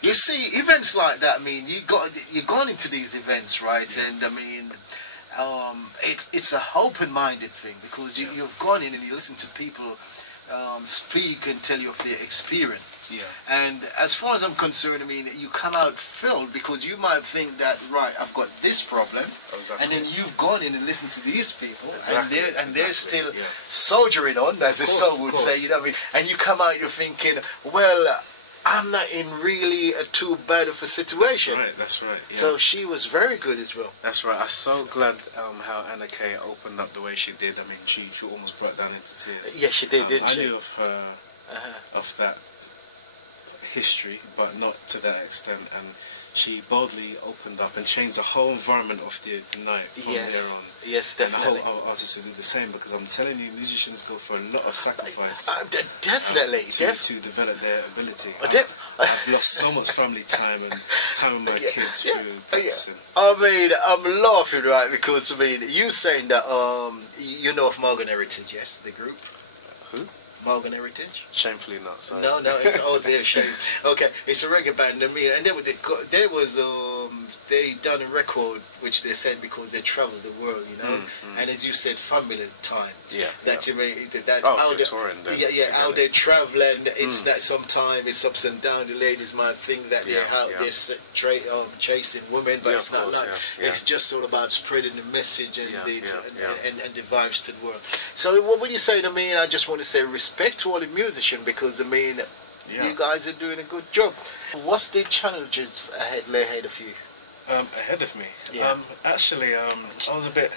You see, events like that, I mean, you've gone into these events, right? Yeah. And I mean, it's a open-minded thing, because you've gone in and you listen to people speak and tell you of their experience. Yeah. And as far as I'm concerned, I mean, you come out filled, because you might think that, right, I've got this problem, and then you've gone in and listened to these people, and they're still soldiering on, as the song would say, you know what I mean? And you come out, you're thinking, well, I'm not in really too bad of a situation. That's right. Yeah. So she was very good as well. That's right. I'm so glad how Anna Kay opened up the way she did. I mean, she almost broke down into tears. Yeah, she did, didn't she? I knew of her, of that history, but not to that extent. And she boldly opened up and changed the whole environment of the night from there on. Yes, definitely. And the whole artists will do the same, because I'm telling you, musicians go for a lot of sacrifice. Definitely. To develop their ability. I've lost so much family time and time with my kids through practicing. I mean, I'm laughing, right, because, I mean, you saying that, you know of Morgan Heritage, yes, the group? Who? Morgan Heritage? Shamefully not, sorry. No, it's all there, shame. Okay, it's a reggae band, I mean, and there was, they done a record, which they said because they traveled the world, you know, and as you said, family time. Yeah. That you mean, that touring then. Yeah, how they travel, and it's that sometimes it's ups and downs. The ladies might think that they're out there chasing women, but it's not that. It's just all about spreading the message and the vibes to the world. So what would you say to me? I just want to say respect to all the musicians, because I mean, you guys are doing a good job. What's the challenges ahead of you? Ahead of me? Actually, I was a bit...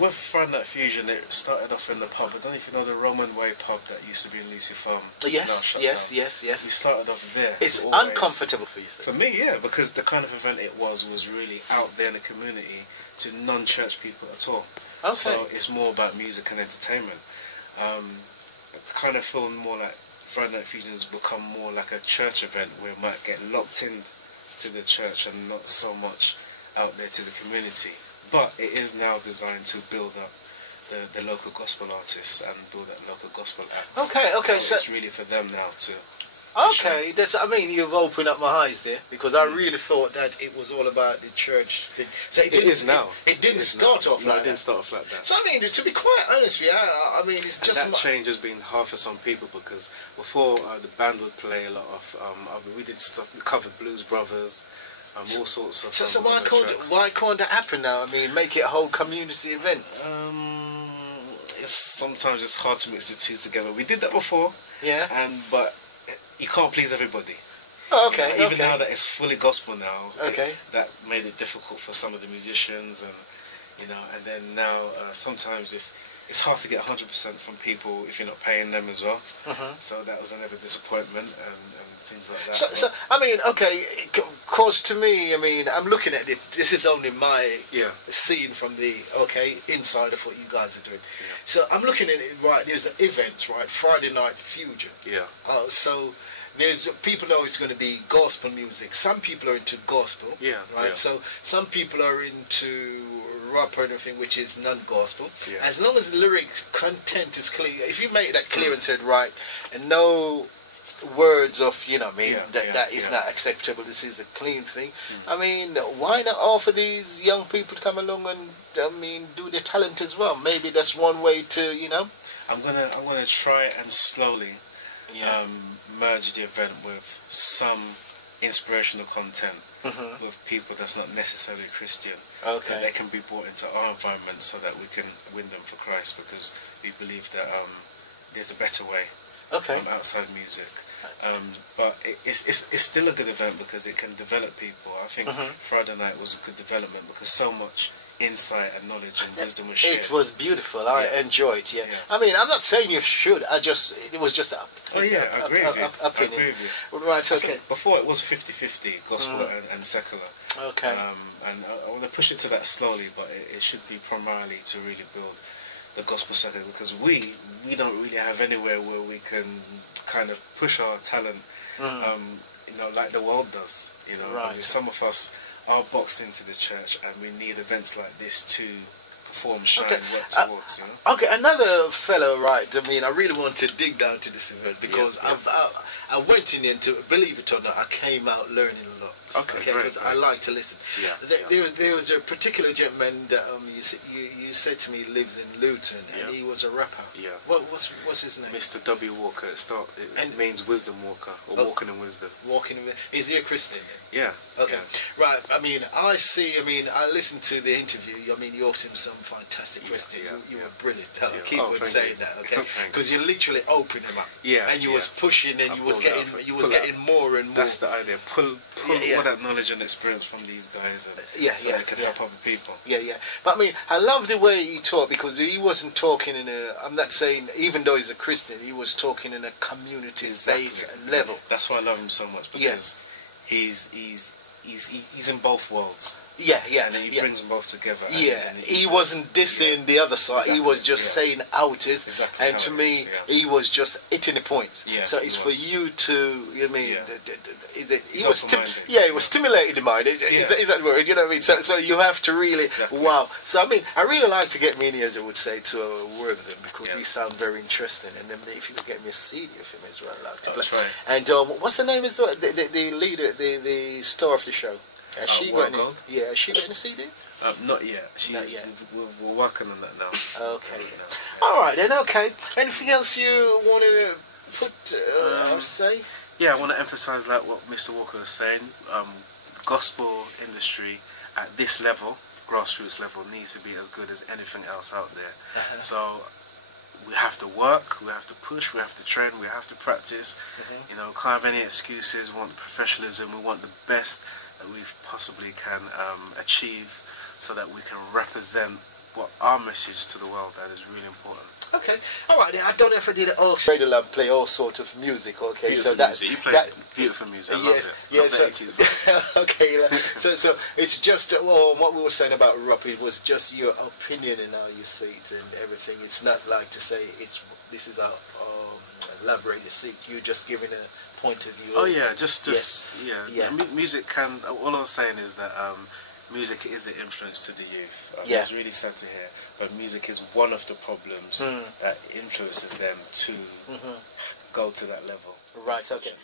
with Friday Night Fusion, it started off in the pub. I don't know if you know the Roman Way pub that used to be in Lucy Farm. Yes. We started off there. It's uncomfortable for you, sir. For me, yeah, because the kind of event it was really out there in the community to non-church people at all. Okay. So it's more about music and entertainment. I kind of feel more like Friday Night Fusion has become more like a church event, where it might get locked in to the church and not so much out there to the community. But it is now designed to build up the local gospel artists and build up local gospel acts. Okay. So it's really for them now to... Okay, I mean, you've opened up my eyes there, because I really thought that it was all about the church thing. So it is now. It didn't start off like that. No, it didn't start off like that. So I mean, to be quite honest with you, I mean, it's just... And that change has been hard for some people, because before the band would play a lot of... we did stuff, we covered Blues Brothers, all sorts of. So why can't that happen now? I mean, make it a whole community event. Sometimes it's hard to mix the two together. We did that before. Yeah. But you can't please everybody. Oh, okay. Even now that it's fully gospel now, okay, that made it difficult for some of the musicians, and and then now sometimes it's hard to get 100% from people if you're not paying them as well. So that was another disappointment and things like that. So I mean, okay, cause to me, I mean, I'm looking at it. This is only my scene from the inside of what you guys are doing. Yeah. So I'm looking at it, right? There's an event, right? Friday Night Fusion. Yeah. So there's people know it's going to be gospel music. Some people are into gospel. Yeah. Right. Yeah. So some people are into rap or anything which is non-gospel. Yeah. As long as the lyric content is clear, if you make that clear and said right, and no words of that is not acceptable, this is a clean thing. I mean, why not offer these young people to come along and do their talent as well? Maybe that's one way to I'm gonna try and slowly merge the event with some inspirational content with people that's not necessarily Christian, so they can be brought into our environment so that we can win them for Christ, because we believe that there's a better way outside music. But it's still a good event because it can develop people. I think Friday night was a good development because so much insight and knowledge and wisdom was shared. It was beautiful. I enjoyed. Yeah. I mean, I'm not saying you should. It was just I agree with you. Opinion. I agree with you. Right. Okay. Before it was 50-50 gospel and secular. Okay. And I want to push it to that slowly, but it should be primarily to really build the gospel secular, because we don't really have anywhere where we can kind of push our talent, like the world does. Right. I mean, some of us are boxed into the church, and we need events like this to perform, shine, work towards. Okay, another fellow, right? I mean, I really want to dig down to this event because I went in and, to believe it or not, I came out learning a lot. Okay, because I like to listen. Yeah. There was a particular gentleman that you said to me lives in Luton, and he was a rapper. Yeah. What's his name? Mr. W. Walker. It means wisdom walker, or walking in wisdom. Walking in. Is he a Christian? Yeah. Okay. Yeah. Right. I mean, I listened to the interview. I mean, you asked him some fantastic questions. You were brilliant. Keep on saying that, okay? Because you literally opened him up. Yeah. And you was pushing, and you was getting more and more. That's the idea. Pull all that knowledge and experience from these guys, and so they can help other people. Yeah. But I mean, I love the way he talked, because he wasn't talking in a. I'm not saying, even though he's a Christian, he was talking in a community-based level. That's why I love him so much, because he's in both worlds. Yeah. And he brings them both together. He wasn't dissing the other side. Exactly. He was just saying how it is. Exactly. And to me, he was just hitting the points. Yeah, so it's for you to, he was stimulating the mind. Is that the word? You know what I mean? So you have to really, wow. So I mean, I really like to get me in, as I would say, to work with him, because he sound very interesting. And then if you could get me a CD of him as well, I'd like to play. Right. And what's the name? The leader, the star of the show. Has she got any CDs? Not yet. Not yet. We're working on that now. Okay. All right then. Okay. Anything else you want to put? Say? Yeah, I want to emphasise like what Mr. Walker was saying. Gospel industry at this level, grassroots level, needs to be as good as anything else out there. So we have to work, we have to push, we have to train, we have to practice. Can't have any excuses. We want professionalism. We want the best that we possibly can achieve, so that we can represent what our message to the world that is really important. Okay, all right. Then I don't know if I did it all. Radio Lab play all sorts of music. Okay, beautiful music. You play beautiful music. I love it. Yes. Love the 80s okay. So it's just what we were saying about rap. It was just your opinion and how you see it and everything. It's not like to say this is our elaborated seat. You're just giving a point of view. Oh yeah, music can. All I was saying is that music is an influence to the youth. It's really sad to hear, but music is one of the problems that influences them to go to that level. Right. Okay.